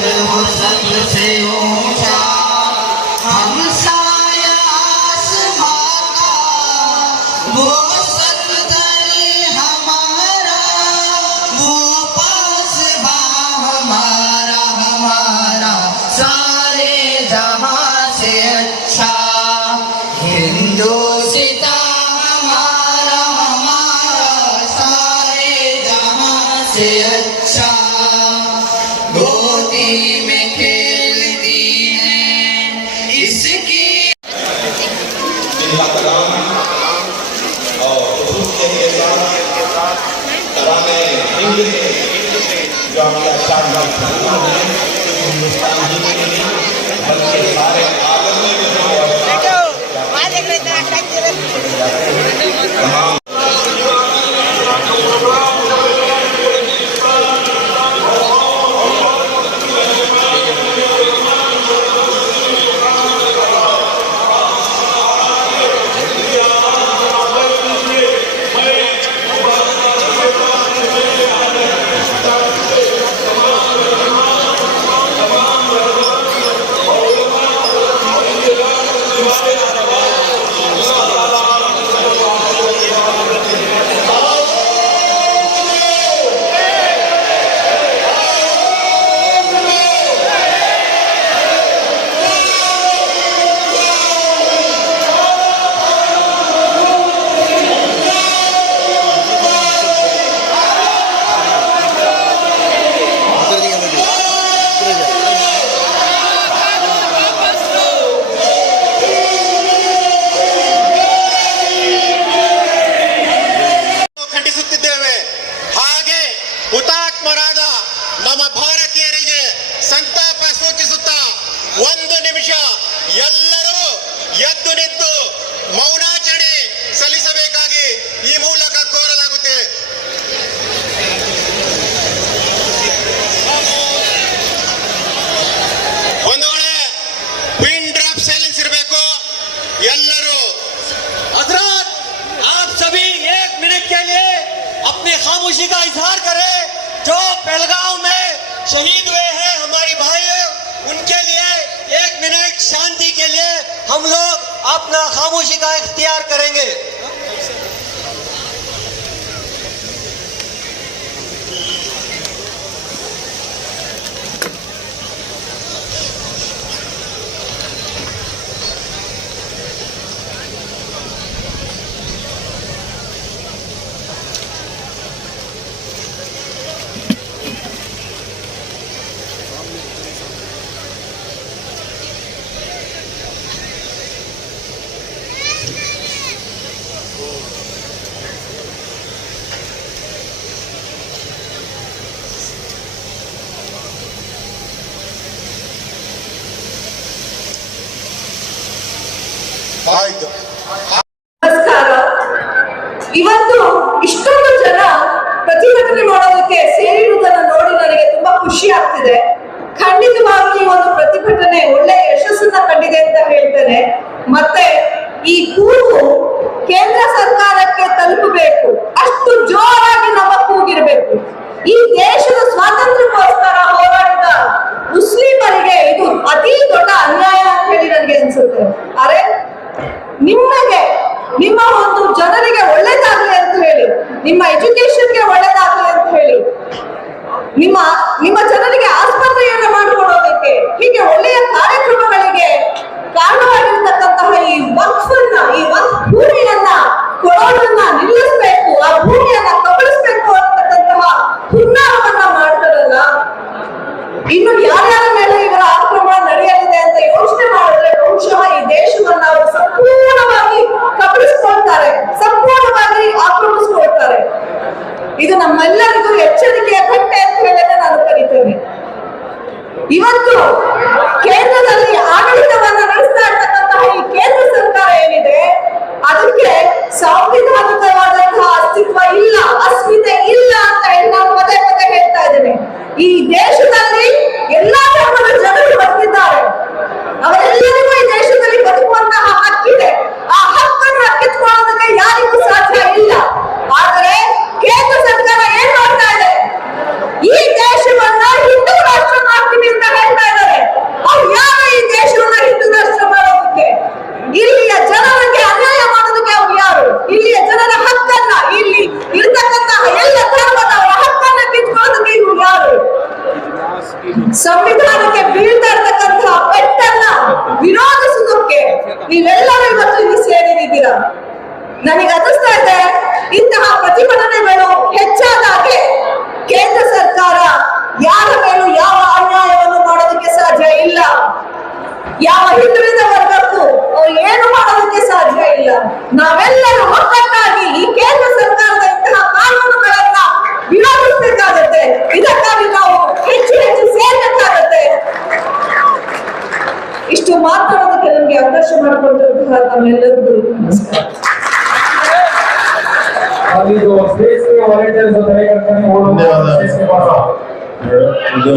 पर्वत हो सबसे ऊंचा हमसाया ನಮ್ಮ ಭಾರತೀಯರಿಗೆ ಸಂತಾಪ ಸೂಚಿಸುತ್ತಾ ಒಂದು ನಿಮಿಷ ಎಲ್ಲರೂ ಎದ್ದು ನಿಂತು ಮೌನಾಚರಣೆ ಸಲ್ಲಿಸಬೇಕಾಗಿ ಈ ಮೂಲಕ ಕೋರಲಾಗುತ್ತಿದೆ ಒಂದು ವೇಳೆ ಪಿನ್ ಡ್ರಾಪ್ ಸೈಲೆನ್ಸ್ ಇರಬೇಕು ಎಲ್ಲರೂ हजरत आप सभी एक मिनट के लिए अपनी खामोशी का इजहार करें जो पहलगांव में शहीद हुए हैं हमारी भाई उनके लिए एक मिनट शांति के लिए हम लोग अपना खामोशी का इख्तियार करेंगे। ಜನ ಪ್ರತಿಭಟನೆ ಮಾಡೋದಕ್ಕೆ ಸೇರಿರುವುದನ್ನ ನೋಡಿ ನನಗೆ ತುಂಬಾ ಖುಷಿ ಆಗ್ತಿದೆ. ಖಂಡಿತವಾಗಿ ಒಂದು ಪ್ರತಿಭಟನೆ ಒಳ್ಳೆ ಯಶಸ್ಸನ್ನ ಕಂಡಿದೆ ಅಂತ ಹೇಳ್ತೇನೆ. ಮತ್ತೆ ಈ ಕೂಗು ಕೇಂದ್ರ ಸರ್ಕಾರಕ್ಕೆ ತಲುಪಬೇಕು. ಅಷ್ಟು ಜೋರಾಗಿ ನಮ್ಮ ಕೂಗಿರ್ಬೇಕು. ಈ ದೇಶದ ಸ್ವಾತಂತ್ರ್ಯಕ್ಕೋಸ್ಕರ ಹೋರಾಡಿದ ಮುಸ್ಲಿಮರಿಗೆ ಇದು ಅತಿ ದೊಡ್ಡ ಅನ್ಯಾಯ ಅಂತ ಹೇಳಿ ನನಗೆ ಅನ್ಸುತ್ತೆ. ಅರೆ ನಿಮಗೆ ನಿಮ್ಮ ಒಂದು ಜನರಿಗೆ ಒಳ್ಳೇದಾಗ್ಲಿ ಅಂತ ಹೇಳಿ ನಿಮ್ಮ ಎಜುಕೇಶನ್ಗೆ ಒಳ್ಳೇದಾಗಲಿ ಅಂತ ಹೇಳಿ. ನಿಮ್ಮ ನಿಮ್ಮ ಜನರಿಗೆ ಆಸ್ಪತ್ರೆಯನ್ನ ಮಾಡಿಕೊಡೋದಕ್ಕೆ, ಹೀಗೆ ಒಳ್ಳೆಯ ಕಾರ್ಯಕ್ರಮಗಳಿಗೆ ಕಾರಣವಾಗಿರ್ತಕ್ಕಂತಹ ಈ ವಕ್ಫನ್ನ, ಈ ವಕ್ಫ್ ಭೂಮಿಯನ್ನ ಕೊಡೋದನ್ನ ನಿಲ್ಲಿಸಬೇಕು, ಆ ಭೂಮಿಯನ್ನ ಕಬಳಿಸಬೇಕು ಅಂತಕ್ಕಂತಹ ಹುನ್ನಾರವನ್ನ ಮಾಡ್ತಾರಲ್ಲ, ಇನ್ನು ಯಾರ್ಯಾರ ಗಂಟೆ ಅಂತ ಹೇಳೋದನ್ನ ನಾನು ಕರಿತೇನೆ. ಇವತ್ತು ನಾವೆಲ್ಲರೂ ಒಗ್ಗಟ್ಟಾಗಿ ಈ ಕೇಂದ್ರ ಸರ್ಕಾರದ ಇಂತಹ ಕಾನೂನುಗಳನ್ನ ವಿರೋಧಿಸಬೇಕಾಗತ್ತೆ. ಇದಕ್ಕಾಗಿ ನಾವು ಹೆಚ್ಚು ಹೆಚ್ಚು ಸೇರ್ಬೇಕಾಗತ್ತೆ. ಇಷ್ಟು ಮಾತಾಡೋದಕ್ಕೆ ನಮ್ಗೆ ಅವಕಾಶ ಮಾಡಿಕೊಂಡಿರುವಂತಹ ತಮ್ಮೆಲ್ಲರಿಗೂ ನಮಸ್ಕಾರ. ಇದು ಸ್ಪೇಸ್ ವಾಲಂಟಿಯರ್ಸ್ ಕಾರ್ಯಕ್ರಮ ಧನ್ಯವಾದ. ಓಡುವ ಇದು